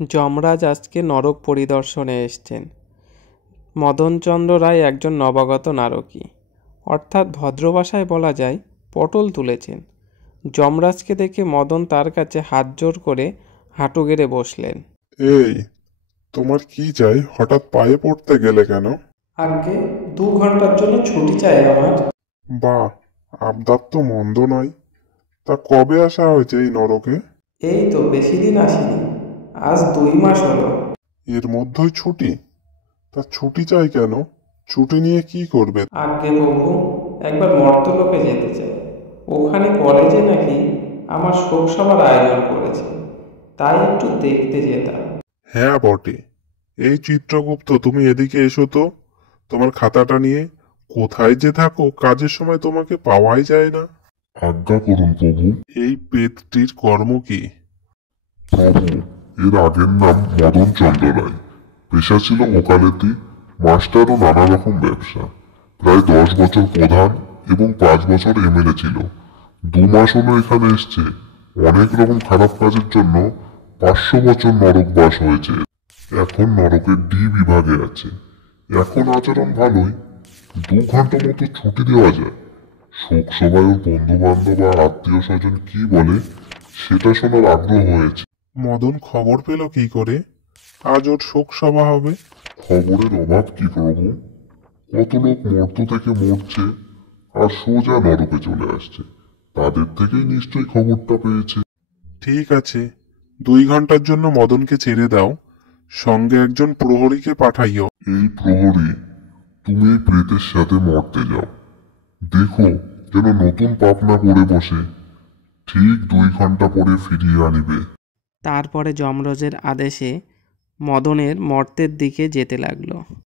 যমরাজ আজকে নরক পরিদর্শনে এসেছেন। মদনচন্দ্র রায় একজন নবাগত নারকী, অর্থাৎ ভদ্র ভাষায় বলা যায় পটল তুলেছেন। যমরাজকে দেখে মদন তার কাছে হাত জোড় করে হাঁটু গেড়ে বসলেন। এই, তোমার কি চাই? হঠাৎ পায়ে পড়তে গেলে কেন? আগে 2 ঘন্টার জন্য ছুটি চাই আমার। বাহ, আবদার তো মন্দ নয়। তা কবে আসা হয়েছে এই নরকে? এই তো বেশি দিন আসিনি, আজ 2 মাস হলো। এর মধ্যেই ছুটি? তা ছুটি চাই কেন? ছুটি নিয়ে কি করবে? আগে প্রভু, একবার মর্তলোকে যেতে চাই। ওখানে কলেজে নাকি আমার শোক সভার আয়োজন করেছে, তাই একটু দেখতে যেতাম। হ্যাঁ বটে। এই চিত্রগুপ্ত, তুমি এদিকে এসো তো। তোমার খাতাটা নিয়ে। কোথায় যে থাকো, কাজের সময় তোমাকে পাওয়াই যায় না। আজ্ঞা করুন প্রভু। এই পেতটির কর্ম কি? প্রভু, এর আগের নাম মদন চন্দ্র রায়। পেশা ছিল ওকালতি, মাস্টার ও নানা রকম ব্যবসা। প্রায় 10 বছর প্রধান এবং 5 বছর এমএলএ ছিল। 2 মাস হলো এখানে এসছে। অনেক রকম খারাপ কাজের জন্য 500 বছর নরকবাস হয়েছে। এখন নরকের ডি বিভাগে আছে। এখন আচরণ ভালোই। 2 ঘন্টা মতো ছুটি দেওয়া যায়। শোক সভায় ওর বন্ধু বান্ধব আর আত্মীয় স্বজন কি বলে সেটা শোনার আগ্রহ হয়েছে। মদন খবর পেল কি করে আজ ওর শোক সভা হবে? খবরের অভাব কি প্রভু? কত লোক মর্ত থেকে মরছে আর সোজা নরকে চলে আসছে। তাদের থেকেই নিশ্চয়ই খবরটা পেয়েছে। ঠিক আছে, 2 ঘন্টার জন্য মদনকে ছেড়ে দাও। সঙ্গে একজন প্রহরীকে পাঠাইও। এই প্রহরী, তুমি এই প্রেতের সাথে মরতে যাও। দেখো যেন নতুন পাপ না করে বসে। ঠিক 2 ঘন্টা পরে ফিরিয়ে আনিবে। তারপরে যমরাজের আদেশে মদনের মর্তের দিকে যেতে লাগলো।